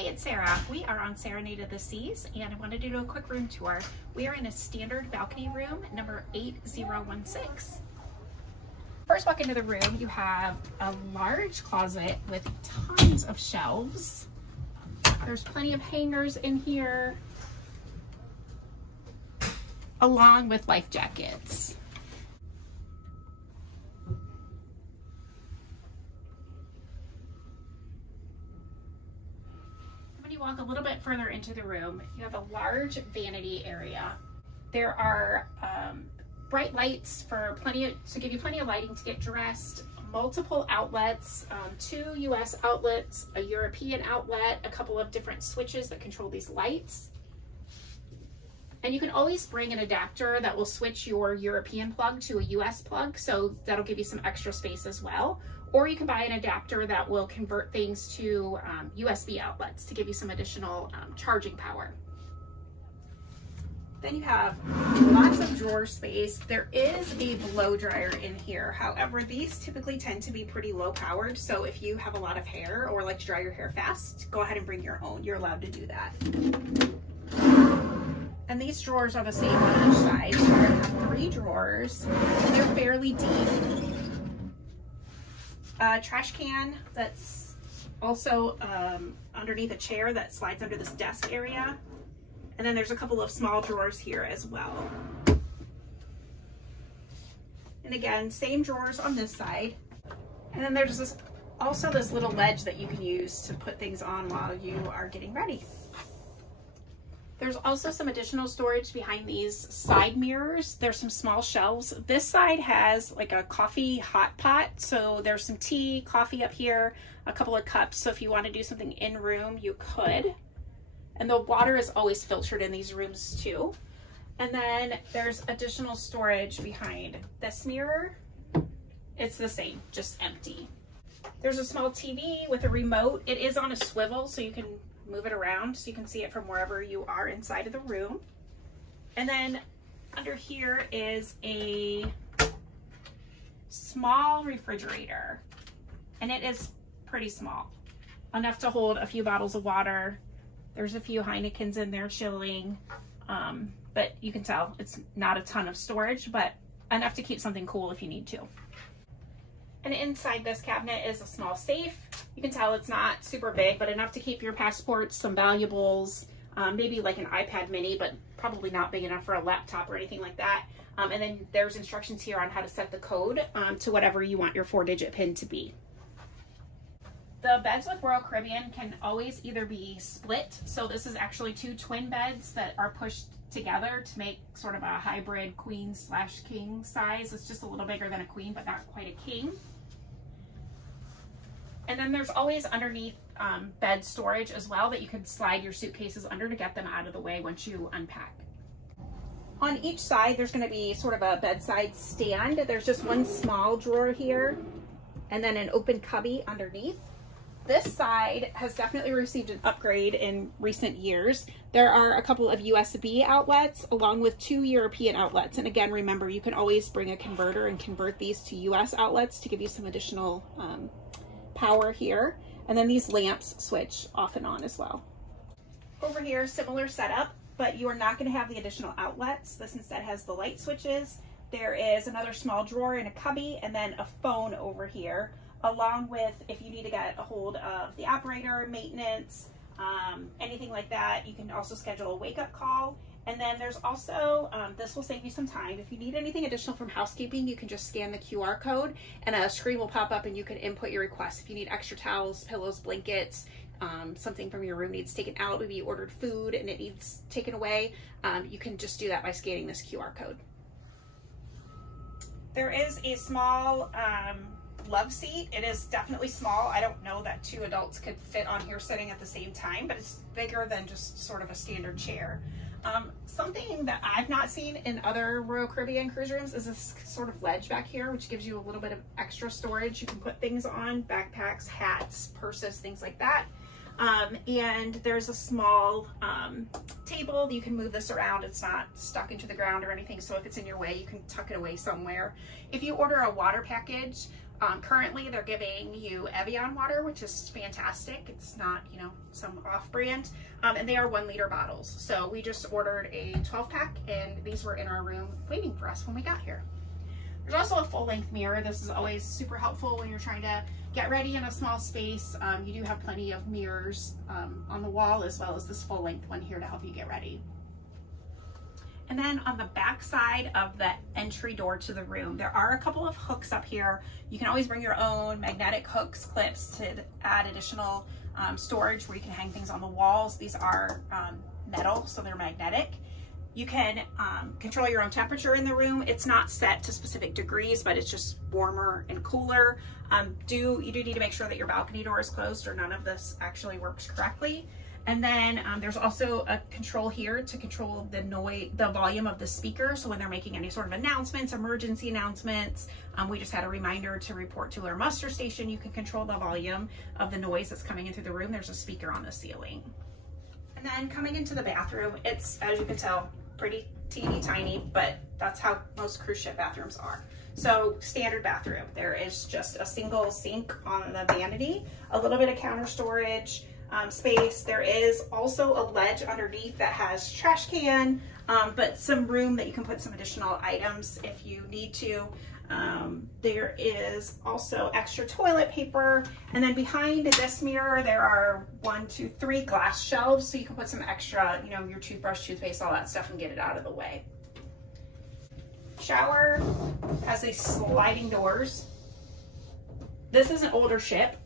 Hey, it's Sarah. We are on Serenade of the Seas, and I wanted to do a quick room tour. We are in a standard balcony room, number 8016. First walk into the room, you have a large closet with tons of shelves. There's plenty of hangers in here, along with life jackets. When you walk a little bit further into the room, you have a large vanity area. There are bright lights for to give you plenty of lighting to get dressed, multiple outlets, 2 US outlets, a European outlet, a couple of different switches that control these lights. And you can always bring an adapter that will switch your European plug to a US plug, so that'll give you some extra space as well. Or you can buy an adapter that will convert things to USB outlets to give you some additional charging power. Then you have lots of drawer space. There is a blow dryer in here. However, these typically tend to be pretty low powered. So if you have a lot of hair or like to dry your hair fast, go ahead and bring your own. You're allowed to do that. And these drawers are the same on each side. So you're gonna have 3 drawers, and they're fairly deep. A trash can that's also underneath a chair that slides under this desk area. And then there's a couple of small drawers here as well. And again, same drawers on this side. And then there's also this little ledge that you can use to put things on while you are getting ready. There's also some additional storage behind these side mirrors. There's some small shelves. This side has like a coffee hot pot. So there's some tea, coffee up here, a couple of cups. So if you want to do something in room, you could. And the water is always filtered in these rooms too. And then there's additional storage behind this mirror. It's the same, just empty. There's a small TV with a remote. It is on a swivel, so you can move it around so you can see it from wherever you are inside of the room. And then under here is a small refrigerator, and it is pretty small, enough to hold a few bottles of water. There's a few Heinekens in there chilling, but you can tell it's not a ton of storage, but enough to keep something cool if you need to. And inside this cabinet is a small safe. You can tell it's not super big, but enough to keep your passports, some valuables, maybe like an iPad mini, but probably not big enough for a laptop or anything like that. And then there's instructions here on how to set the code to whatever you want your 4-digit PIN to be. The beds with Royal Caribbean can always either be split. So this is actually 2 twin beds that are pushed together to make sort of a hybrid queen/king size. It's just a little bigger than a queen, but not quite a king. And then there's always underneath bed storage as well that you could slide your suitcases under to get them out of the way once you unpack. On each side, there's going to be sort of a bedside stand. There's just one small drawer here and then an open cubby underneath. This side has definitely received an upgrade in recent years. There are a couple of USB outlets along with 2 European outlets. And again, remember, you can always bring a converter and convert these to US outlets to give you some additional power here. And then these lamps switch off and on as well. Over here, similar setup, but you are not going to have the additional outlets. This instead has the light switches. There is another small drawer and a cubby, and then a phone over here, along with, if you need to get a hold of the operator, maintenance, anything like that. You can also schedule a wake-up call. And then there's also, this will save you some time. If you need anything additional from housekeeping, you can just scan the QR code and a screen will pop up and you can input your request. If you need extra towels, pillows, blankets, something from your room needs taken out, maybe you ordered food and it needs taken away, you can just do that by scanning this QR code. There is a small love seat. It is definitely small. I don't know that 2 adults could fit on here sitting at the same time, but it's bigger than just sort of a standard chair. Something that I've not seen in other Royal Caribbean cruise rooms is this sort of ledge back here, which gives you a little bit of extra storage. You can put things on, backpacks, hats, purses, things like that. And there's a small table. You can move this around. It's not stuck into the ground or anything. So if it's in your way, you can tuck it away somewhere. If you order a water package, Currently, they're giving you Evian water, which is fantastic. It's not, you know, some off-brand, and they are 1 liter bottles. So we just ordered a 12-pack, and these were in our room waiting for us when we got here. There's also a full-length mirror. This is always super helpful when you're trying to get ready in a small space. You do have plenty of mirrors on the wall, as well as this full-length one here to help you get ready. And then on the back side of the entry door to the room, there are a couple of hooks up here. You can always bring your own magnetic hooks, clips to add additional storage where you can hang things on the walls. These are metal, so they're magnetic. You can control your own temperature in the room. It's not set to specific degrees, but it's just warmer and cooler. You do need to make sure that your balcony door is closed, or none of this actually works correctly. And then there's also a control here to control the volume of the speaker. So when they're making any sort of announcements, emergency announcements, we just had a reminder to report to our muster station. You can control the volume of the noise that's coming in through the room. There's a speaker on the ceiling. And then coming into the bathroom, it's, as you can tell, pretty teeny tiny, but that's how most cruise ship bathrooms are. So standard bathroom, there is just a single sink on the vanity, a little bit of counter storage, space. There is also a ledge underneath that has trash can, but some room that you can put some additional items if you need to. There is also extra toilet paper, and then behind this mirror there are 1, 2, 3 glass shelves, so you can put some extra, you know, your toothbrush, toothpaste, all that stuff, and get it out of the way. Shower has these sliding doors. This is an older ship.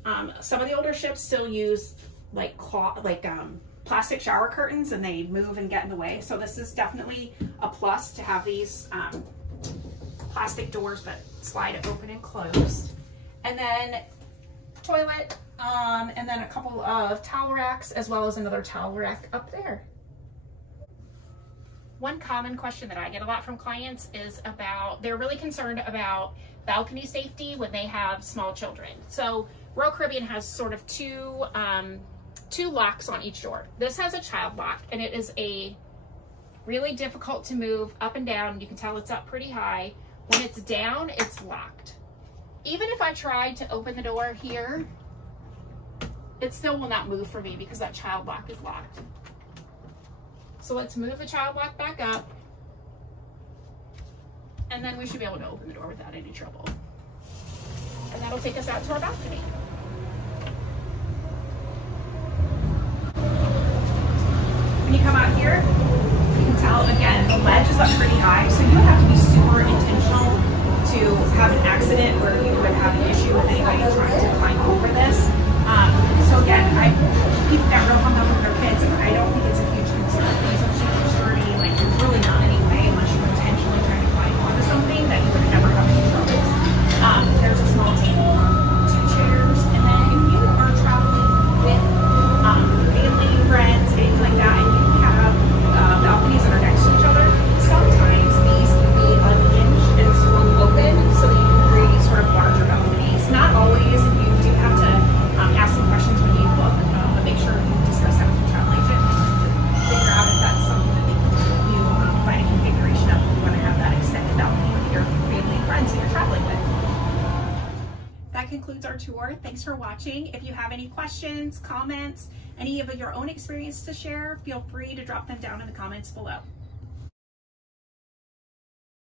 Some of the older ships still use like plastic shower curtains, and they move and get in the way. So this is definitely a plus to have these plastic doors that slide open and closed. And then toilet, and then a couple of towel racks, as well as another towel rack up there. One common question that I get a lot from clients is they're really concerned about balcony safety when they have small children. So Royal Caribbean has sort of two locks on each door. This has a child lock, and it is really difficult to move up and down. You can tell it's up pretty high. When it's down, it's locked. Even if I tried to open the door here, it still will not move for me because that child lock is locked. So let's move the child lock back up, and then we should be able to open the door without any trouble. And that'll take us out to our balcony. When you come out here, you can tell, again, the ledge is up pretty high, so you would have to be super intentional to have an accident where you would have an issue with anybody trying to climb over this. So again, people get real hung up with their kids, and I don't think it's a huge concern. Especially with surety, like there's really not any way, unless you're intentionally trying to climb onto something, that you would ever have any troubles. There's a small table, 2 chairs, and then if you are traveling with family, friends, anything like that, and you have balconies that are next to each other, sometimes these can be unhinged and swung open so that you can create sort of larger balconies. Not always. You do have to ask some questions when you book, but make sure you discuss that with your travel agent and figure out if that's something that they can help you find a configuration of if you want to have that extended balcony with your family and friends that you're traveling with. That concludes our tour. Thanks for watching. If you have any questions, comments, any of your own experience to share, feel free to drop them down in the comments below.